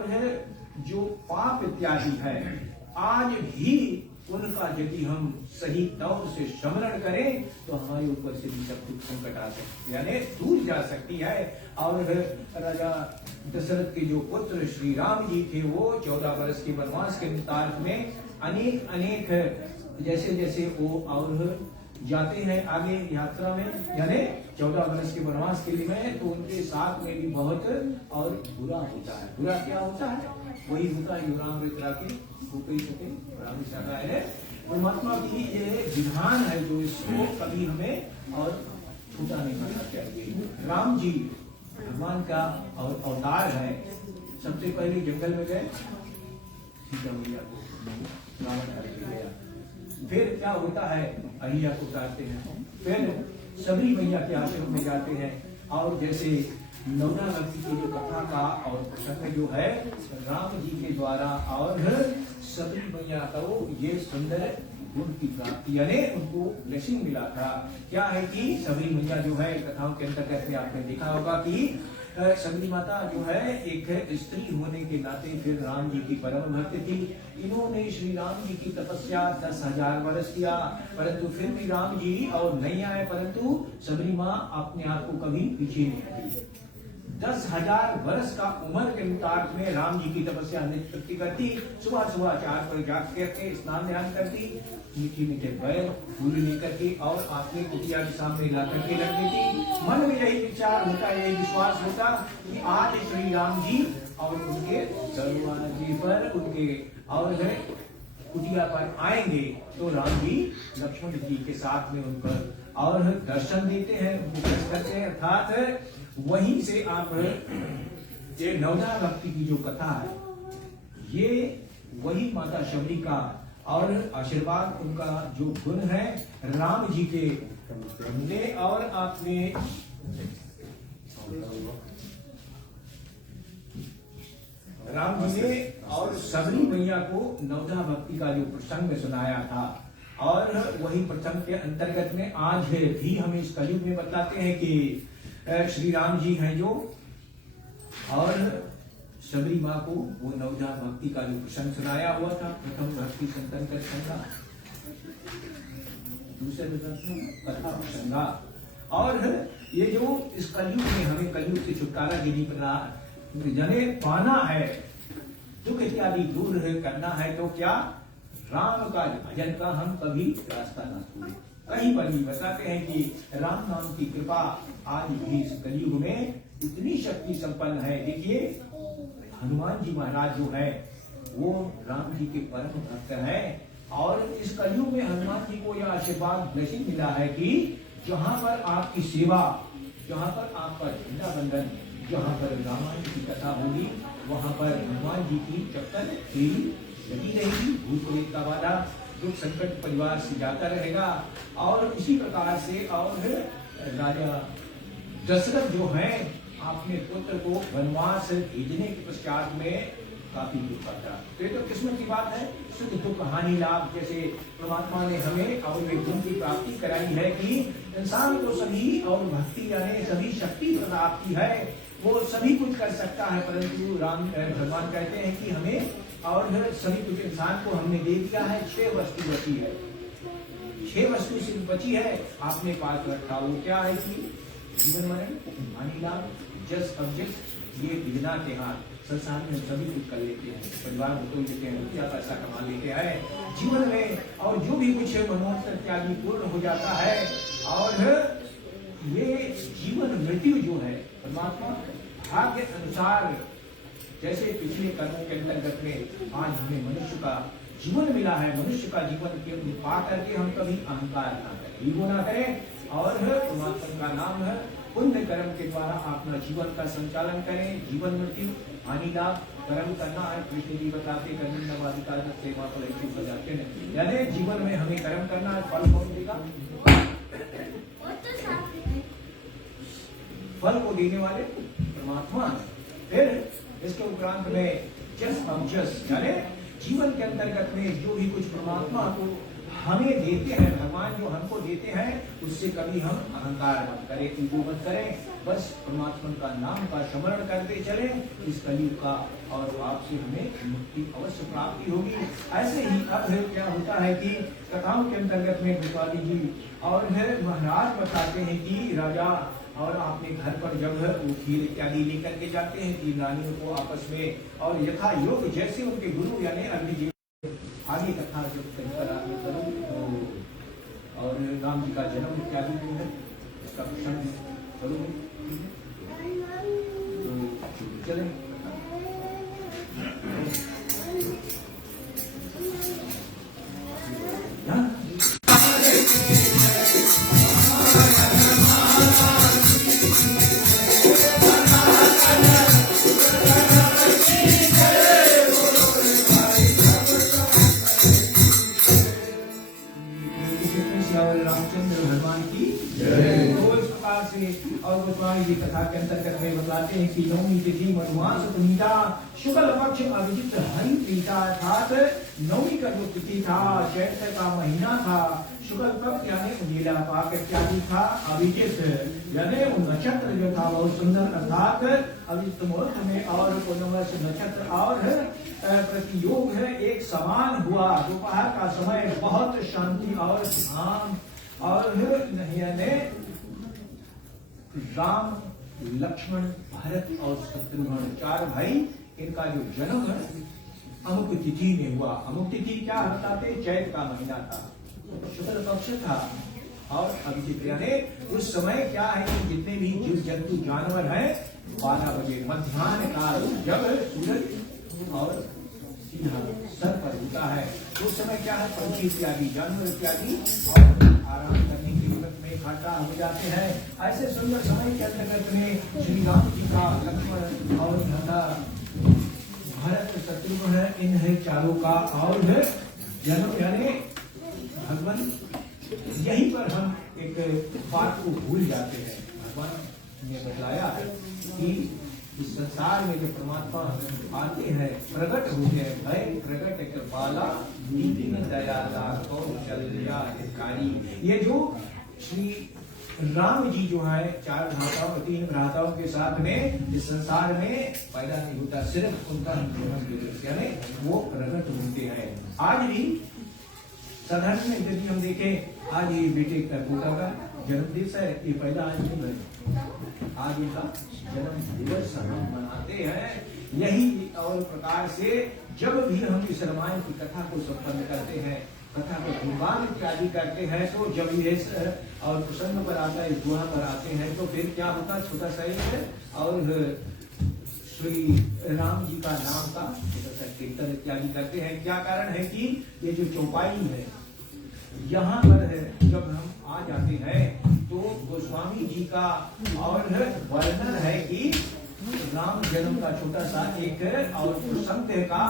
जो पाप इत्यादि है आज भी उनका यदि हम सही तौर से स्मरण करें तो हमारे ऊपर से भी सब कुछ संकट आ सकती यानी दूर जा सकती है। और राजा दशरथ के जो पुत्र श्री राम जी थे वो 14 वर्ष के वनवास के निमित्त में अनेक जैसे जैसे वो और जाते हैं आगे यात्रा में यानी 14 वर्ष के वनवास के लिए में, तो उनके साथ में भी बहुत और बुरा होता है। बुरा क्या होता है? वही होता है राम के है। परमात्मा की ये विधान है जो इसको कभी हमें और छूटा नहीं करना चाहिए। राम जी भगवान का और अवतार है। सबसे पहले जंगल में गए, सीता मैया को रावण करके गया। फिर क्या होता है? अहिया को उतारते हैं। फिर सबरी मैया के आश्रम में जाते हैं और जैसे नवना भक्ति की जो कथा का और प्रसंग जो है राम जी के द्वारा और सबरी मैया को ये सुंदर गुण की प्राप्ति यानी उनको ब्लेसिंग मिला था। क्या है कि सबरी मैया जो है कथाओं के अंतर्गत में आपने देखा होगा कि सबरी माता जो है एक स्त्री होने के नाते फिर राम जी की परम भक्त थी। इन्होंने श्री राम जी की तपस्या 10,000 वर्ष किया परंतु फिर भी राम जी और नहीं आए, परंतु सबरी माँ अपने आप को कभी पीछे नहीं हटी। 10,000 वर्ष का उम्र के मुताबिक में राम जी की तपस्या निवृत्ति करती। सुबह सुबह 4 पर जाग करके स्नान ध्यान करती, मीठे मीठे बैल फूल लेकर के और अपने कुटिया के सामने ला करके रख देती। मन में यही विचार होता, यही विश्वास होता कि आज श्री राम जी और उनके दरबार जी पर उनके और कुटिया पर आएंगे तो राम जी लक्ष्मण जी के साथ में उन पर और दर्शन देते हैं, उनको करते हैं। अर्थात वहीं से आप ये नवना भक्ति की जो कथा है ये वही माता शबरी का और आशीर्वाद उनका जो गुण है राम जी के ने और आपने राम जी ने और सबरी मैया को नवना भक्ति का जो प्रसंग सुनाया था और वही प्रसंग के अंतर्गत में आज भी हम इस कलयुग में बताते हैं कि श्री राम जी हैं जो और सबरी माँ को वो नवजा भक्ति का जो प्रसंग सुनाया हुआ था। प्रथम भक्ति संतन का संगा, दूसरे कथा प्रसंगा। और ये जो इस कलयुग में हमें कलयुग से छुटकारा यदि जने पाना है, दुख इत्यादि दूर करना है तो क्या राम का भजन का हम कभी रास्ता ना छोड़े। कहीं पर भी बताते हैं कि राम नाम की कृपा आज भी इस कलयुग में इतनी शक्ति संपन्न है। देखिए हनुमान जी महाराज जो है वो राम जी के परम भक्त हैं और इस कलयुग में हनुमान जी को यह आशीर्वाद ब्लेसिंग मिला है कि जहाँ पर आपकी सेवा, जहाँ पर आपका झंडा बंधन, जहाँ पर रामायण की कथा होगी वहाँ पर हनुमान जी की चक्कर लगी रहेगी। भूत प्रेत का वादा, दुख संकट परिवार से जाता रहेगा। और इसी प्रकार से और राजा दशरथ जो है अपने पुत्र को वनवास भेजने के पश्चात में काफी दुख पाता। तो ये तो किस्मत की बात है। सुख दुख हानि लाभ जैसे परमात्मा ने हमें और गुण की प्राप्ति कराई है कि इंसान को सभी और भक्ति यानी सभी शक्ति प्राप्ति है, वो सभी कुछ कर सकता है। परंतु राम भगवान कहते हैं कि हमें और सभी कुछ इंसान को हमने दे दिया है। 6 वस्तु बची है, 6 वस्तु सिर्फ बची है आपने पास रखा। वो क्या है कि जीवन मरण, हानि लाभ, जस अवजस, ये बिना के हाथ संसार में सभी कुछ कर लेते हैं। परिवार को तो लेते हैं, रुपया पैसा कमा लेते हैं जीवन में और जो भी कुछ मनोरथ इत्यादि पूर्ण हो जाता है। और ये जीवन मृत्यु जो है परमात्मा भाग्य अनुसार जैसे पिछले कर्मों के अंतर्गत में आज हमें मनुष्य का जीवन मिला है, मनुष्य का जीवन के पा करके हम कभी अहंकार ना करें, ईगो ना करें और परमात्मा का नाम है पुण्य कर्म के द्वारा अपना जीवन का संचालन करें। जीवन मृत्यु हानि लाभ कर्म करना है। कृष्ण जी बताते कर्मिका सेवा को बजाते हैं, यानी जीवन में हमें कर्म करना है। फल कौन देगा? फल को देने वाले परमात्मा। फिर इसके उपरांत में जस अवजस यानी जीवन के अंतर्गत में जो भी कुछ परमात्मा को हमें देते हैं, भगवान जो हमको देते हैं उससे कभी हम अहंकार मत करें, ईगो मत करें, बस परमात्मा का नाम का स्मरण करते चले। इस कलयुग का और आपसे हमें मुक्ति अवश्य प्राप्ति होगी। ऐसे ही अब क्या होता है कि कथाओं के अंतर्गत में गोपाली जी और महाराज बताते हैं कि राजा और अपने घर पर जब वो खीर इत्यादि लेकर के जाते हैं तीन रानियों को आपस में, और यथा योग जैसे उनके गुरु यानी अग्नि जी आगे कथा जब कर और राम जी का जन्म इत्यादि जो है इसका प्रसंग करोगे तो चलें। रामचंद्र भगवान की तो इस प्रकार से और गोस्वामी जी कथा के अंतर्गत में बताते हैं कि नवमी तिथि मधुमास पुनीता शुक्ल पक्ष अभिजित हरि प्रीता, अर्थात नवमी का जो तिथि था चैत्र का महीना था, शुक्ल पक्ष यानी नीला पाक इत्यादि था, अभिजित यानी नक्षत्र जो था बहुत सुंदर, अर्थात अभिजित मुहूर्त में और पूर्णमास नक्षत्र और प्रतियोग है एक समान हुआ। दोपहर का समय बहुत शांति और शाम और राम लक्ष्मण भरत और शत्रुघ्न चार भाई, इनका जो जन्म अमुक तिथि में हुआ। अमुक तिथि क्या बताते, चैत का महीना था, शुक्ल पक्ष था और अभिजित यानी उस समय क्या है कि जितने भी जीव जंतु जानवर हैं 12 बजे मध्याह्न काल जब सूरज और सर पर होता है उस समय क्या है पंछी इत्यादि जानवर इत्यादि आराम करने की वक्त में इकट्ठा हो जाते हैं। ऐसे सुंदर समय के अंतर्गत में श्री राम जी का लक्ष्मण और भरत शत्रुघ्न इन है चारों का और जन्म यानी भगवान यहीं पर हम एक बात को भूल जाते हैं। भगवान ने बतलाया कि इस संसार में जो परमात्मा आते हैं प्रकट होते हैं, भय प्रकट कृपाला नीति दयाला कौशल्या हितकारी। ये जो श्री राम जी जो है चार भ्राताओं 3 भ्राताओं के साथ में इस संसार में पैदा नहीं होता, सिर्फ उनका यानी वो प्रकट होते हैं। आज भी साधारण में यदि हम देखें आज ये बेटे का पोता का जन्म दिवस है, ये पैदा आज नहीं बने, आज इनका जन्म दिवस हम मनाते हैं। यही और प्रकार से जब भी हम इस रामायण की कथा को संपन्न करते हैं, कथा को गुणगान इत्यादि करते हैं, तो जब ये और प्रसंग पर आता है, दुआ पर आते हैं, तो फिर क्या होता है छोटा सा एक और श्री राम जी का नाम का कीर्तन इत्यादि करते हैं। क्या कारण है कि ये जो चौपाई है यहाँ पर है, जब हम आ जाते हैं तो गोस्वामी जी का और वर्णन है कि राम जन्म का छोटा सा एक और प्रसंग का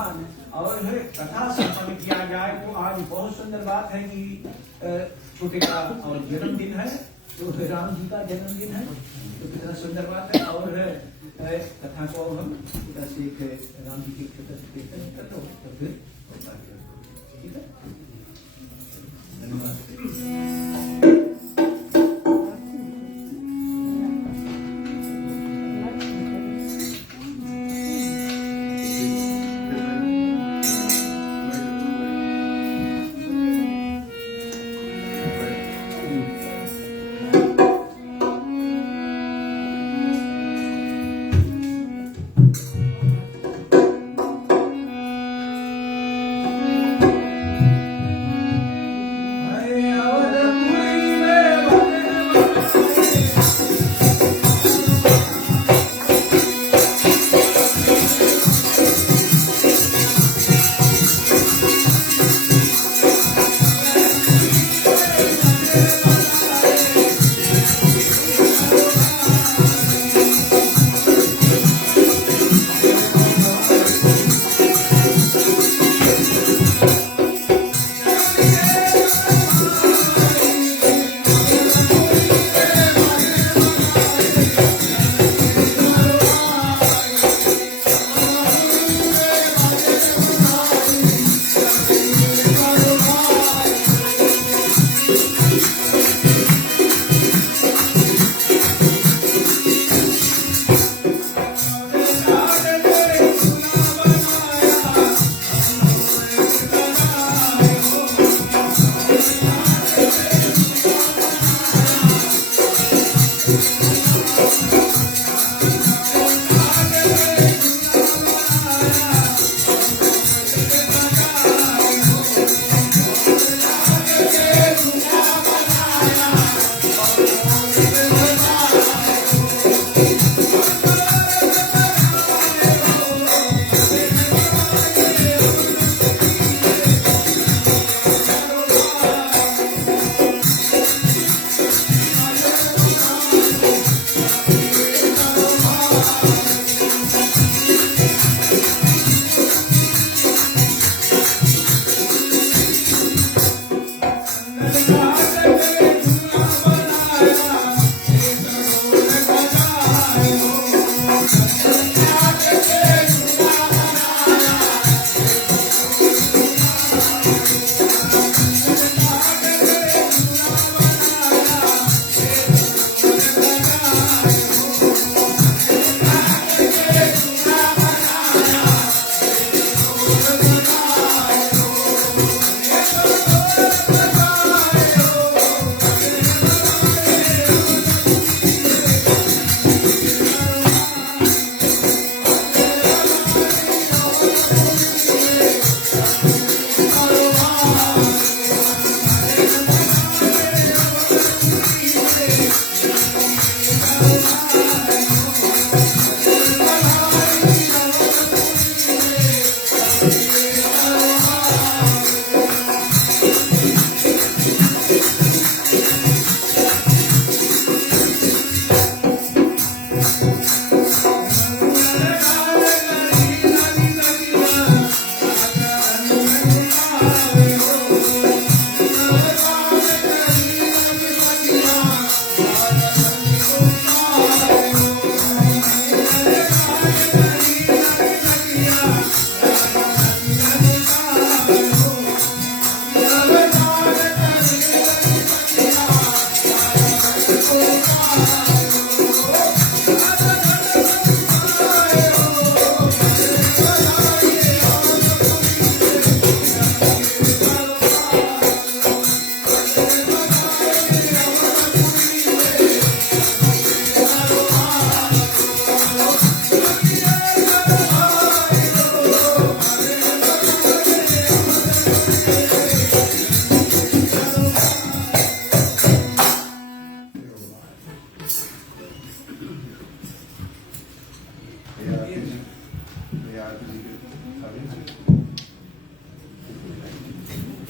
और कथा संपन्न किया जाए। तो आज बहुत सुंदर बात है कि छोटे का और जन्मदिन है, तो राम जी का जन्मदिन है, तो कितना सुंदर बात है। और कथा को हम राम जी की कीर्तन करते हो तो फिर ठीक है। धन्यवाद।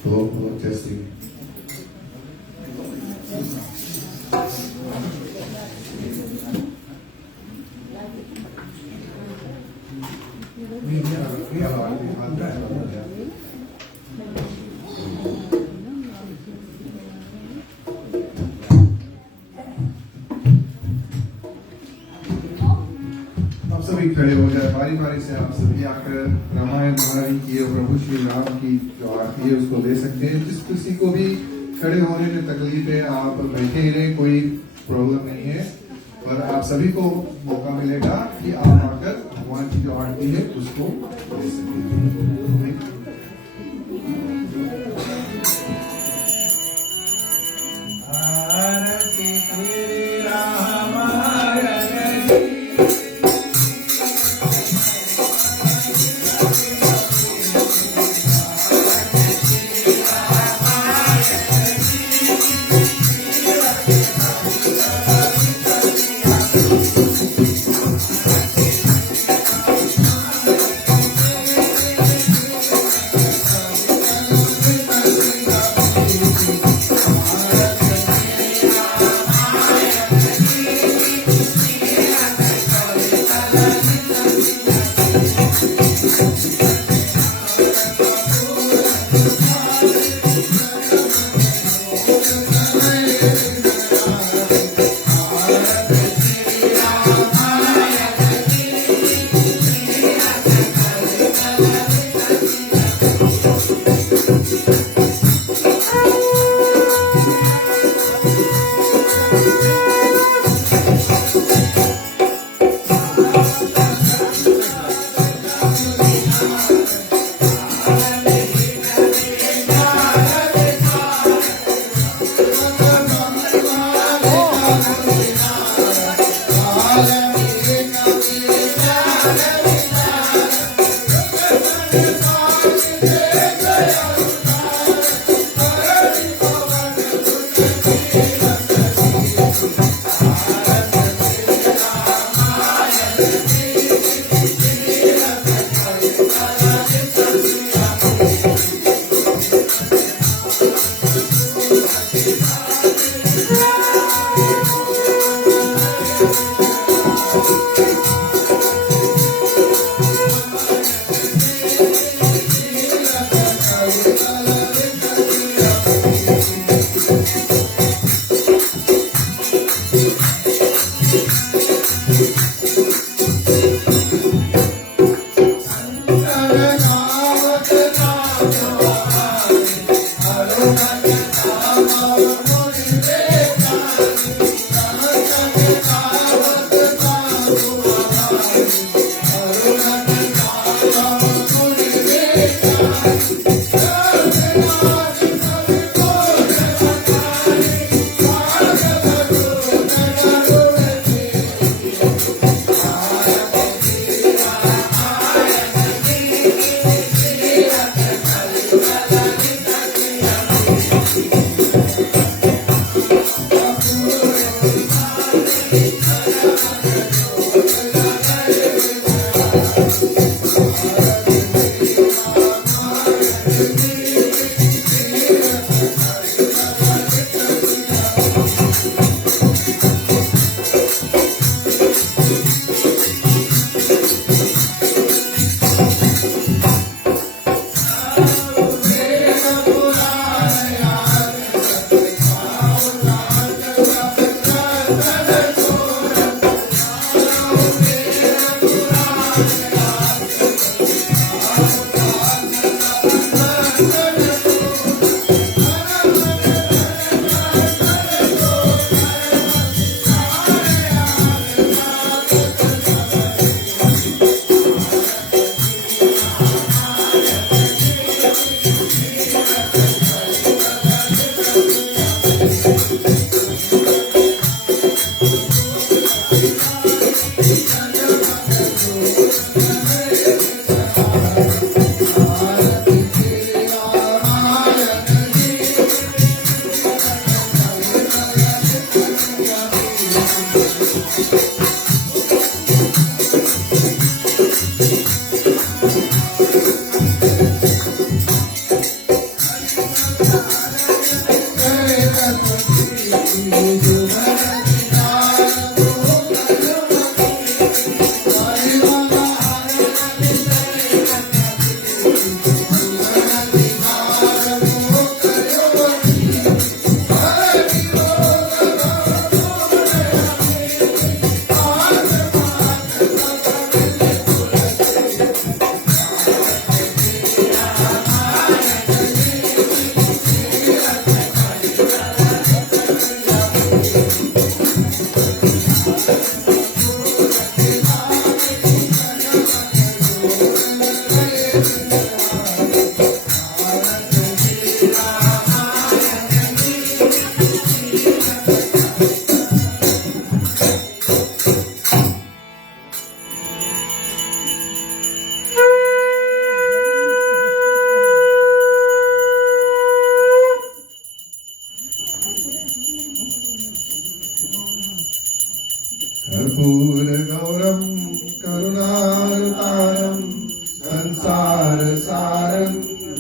तो टेस्टिंग आप सभी खड़े हो जाए, बारी बारी से आप सभी आकर रामायण महारानी की और प्रभु श्री राम की जो आरती है उसको ले सकते हैं। जिस किसी को भी खड़े होने में तकलीफ है, आप बैठे ही रहे, कोई प्रॉब्लम नहीं है, पर आप सभी को मौका मिलेगा कि आप आकर भगवान की जो आरती है उसको ले सकें। आरती श्री रामायण की।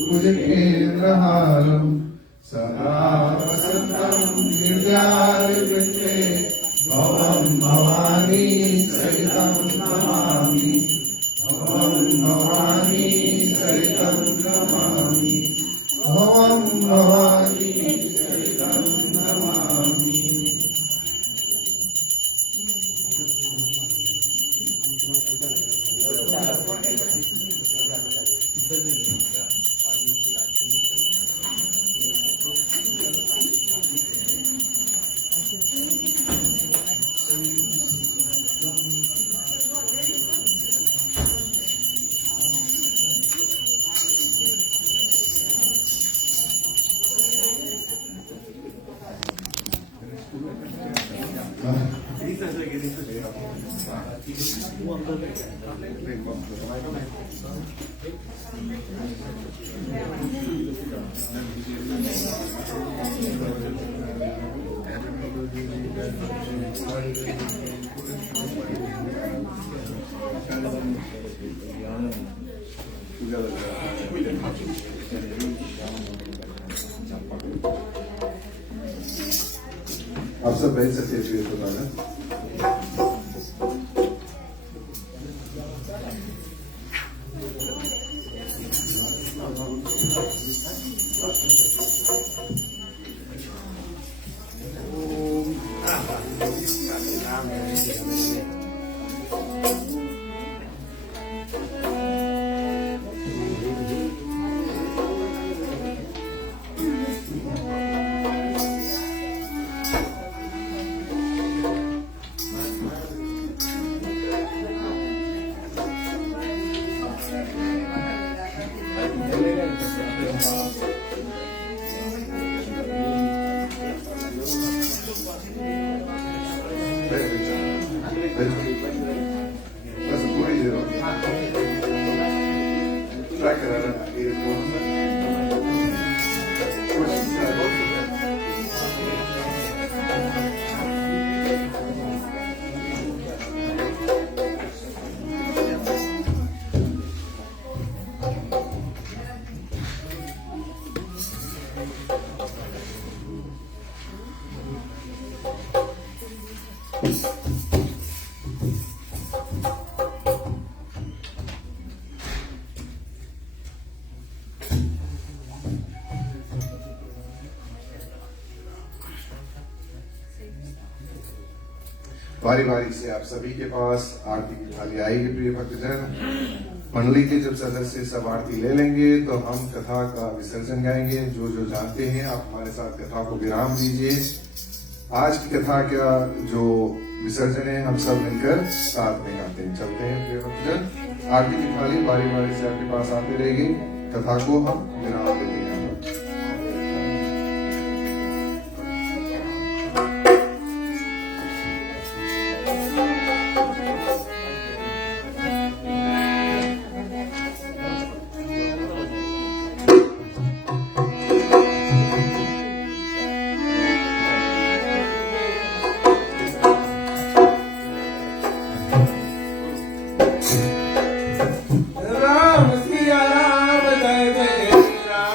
भुजगेन्द्रहारं सदा वसन्तं हृदयारविन्दे भवं भवानी सहितं नमामि भवं भवानी सहितं नमामि भवं भवानी सहितं नमामि। आप सब बैठ सकते हैं प्रिय खुदावन। बस थोड़ी देर और ट्राई करा रहा बारी बारी से आप सभी के पास आरती की थाली आएगी प्रिय भक्तजन। मंडली के जब सदस्य सब आरती ले लेंगे तो हम कथा का विसर्जन गाएंगे। जो जो जानते हैं आप हमारे साथ कथा को विराम दीजिए। आज की कथा का जो विसर्जन है हम सब मिलकर साथ में गाते हैं। चलते हैं प्रिय भक्तजन। आरती की थाली बारी बारी से आपके पास आती रहेगी। कथा को हम विराम देते हैं। राम सिया राम जय जय राम।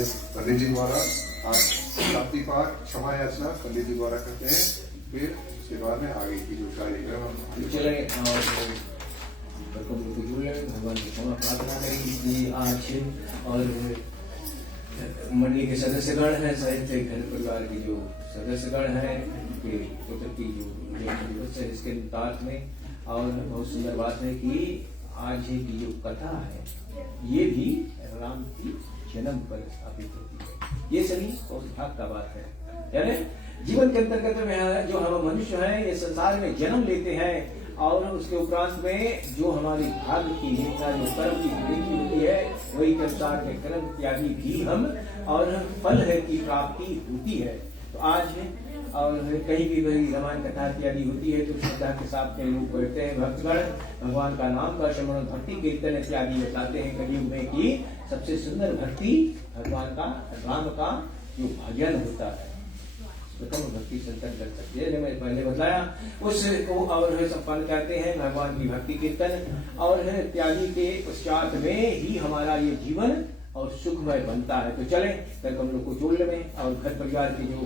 पंडित जी द्वारा आज शांति पाठ क्षमा याचना पंडित जी द्वारा करते हैं, फिर उसके बाद में आगे की जो कार्यक्रम हम चले और भगवान की क्षमा प्रार्थना करेंगे कि आज और मंडली के सदस्यगण हैं, साहित्य घर परिवार के जो सदस्यगण हैं, उनके पुत्र की जो जन्म दिवस है इसके निमित्त में। और बहुत सुंदर बात है कि आज की जो कथा है ये भी राम की जन्म पर स्थापित होती है। ये सभी बहुत भाग का बात है, यानी जीवन के अंतर्गत में जो हम मनुष्य हैं ये संसार में जन्म लेते हैं और उसके उपरांत में जो हमारी भाग्य की लिखना जो कर्म की लिखी होती है वही के अनुसार के कर्म इत्यादि भी हम और फल है की प्राप्ति होती है। तो आज है और कहीं भी वही रामायण कथा इत्यादि होती है तो श्रद्धा के साथ में लोग बैठते हैं, भक्तगण भगवान का नाम का श्रवण भक्ति कीर्तन इत्यादि बताते हैं कलयुग में कि सबसे सुंदर भक्ति भगवान का राम का जो भजन होता है प्रथम भक्ति संतन कर सकते हैं। मैं पहले बताया उसको और संपन्न कहते हैं भगवान की भक्ति कीर्तन और इत्यादि के पश्चात में ही हमारा ये जीवन और सुखमय बनता है। तो चलें तक हम लोग को जोड़ लें और घर परिवार के जो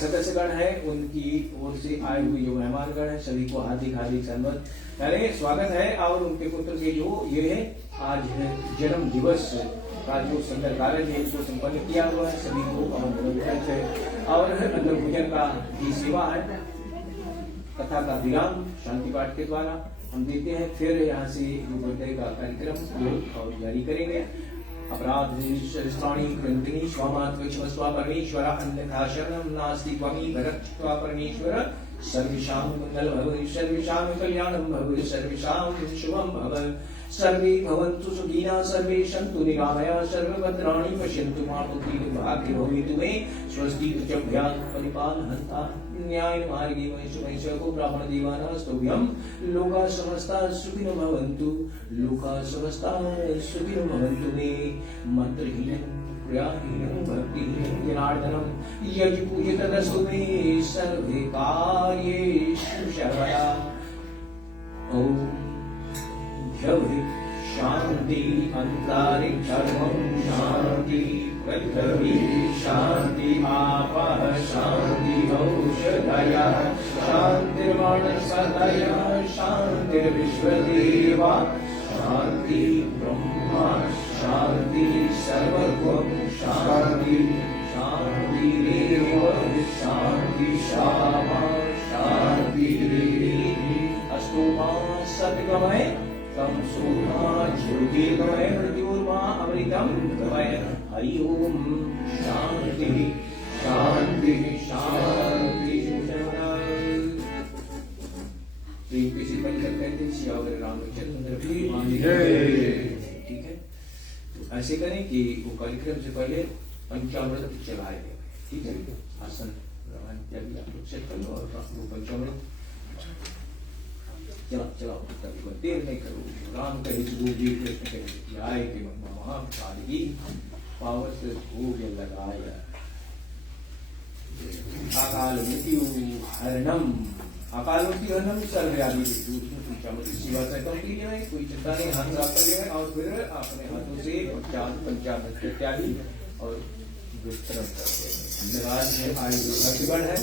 सदस्यगण हैं उनकी ओर से आए हुए जो मेहमानगण हैं सभी को हार्दिक हार्दिक स्वागत है। और उनके पुत्र के जो ये है आज जन्म दिवस का जो सुंदर कार्य है इसको संपन्न किया हुआ है सभी को और अन्न भोजन का भी सेवा है। कथा का विराम शांति पाठ के द्वारा हम देते हैं, फिर यहाँ से जो बर्थडे का कार्यक्रम और जारी करेंगे। अपराध श्रेष्ठाणी ग्रंथिनी स्वामात्मस्वा परमेश्वर अन्यथा शरणं नास्ति त्वमी भरत्वा परमेश्वर सर्वेषां मंगल भव सर्वेषां कल्याणं भव सर्वेषां शुभं भव सर्वे भवन्तु सुखिनः सर्वे सन्तु निरामया सर्वभद्राणि पश्यन्तु मा बुद्धिर् भाग्ये भवेतु मे स्वस्ति प्रचभ्यात् परिपालहन्ता न्यायेन मार्गे महेश्वरो ब्राह्मण देवानास्तुभ्यं लोकाः समस्ताः सुखिनो भवन्तु लोकाः समस्ताः सुखिनो भवन्तु मे मंत्रहीनं क्रियाहीनं भक्तिहीनं जनार्दनं यज् पूजितस्तु मे सर्वे कार्येषु सर्वदा। ओम शांति अंतरिक्षं शांति पृथ्वी शांति आपः शांति औषधयः शांतिर्वनस्पतयः शांतिर्विश्वदेवा शांति ब्रह्मा शांति सर्वभूत शांति शांतिरेव शांति शामा शांतिरेव अस्तु मा सद्गमय तम सोमा ज्योतिर्गमय मृत्युर्मा अमृतं गमय। हरि ओम शांति शांति शांति। किसी पंचक कहते श्यावर रामचंद्र की ठीक है। तो ऐसे करें कि वो कार्यक्रम से पहले पंचामृत चलाए गए, ठीक है। आसन इत्यादि आप लोग सेट कर लो और वो पंचामृत चलाओ कभी देर नहीं करो। राम कहे जी कृष्ण कहे आए के महाकाली पावर से भोग लगाया। अकाल मृत्यु हरणम अकाल मृत्यु हरणम सर्वव्याधि सेवा से कोई चिंता नहीं, हाथ साफ कर लिया और फिर अपने हाथों से पंचामृत इत्यादि और विस्तृत करते हैं। धन्यवाद है।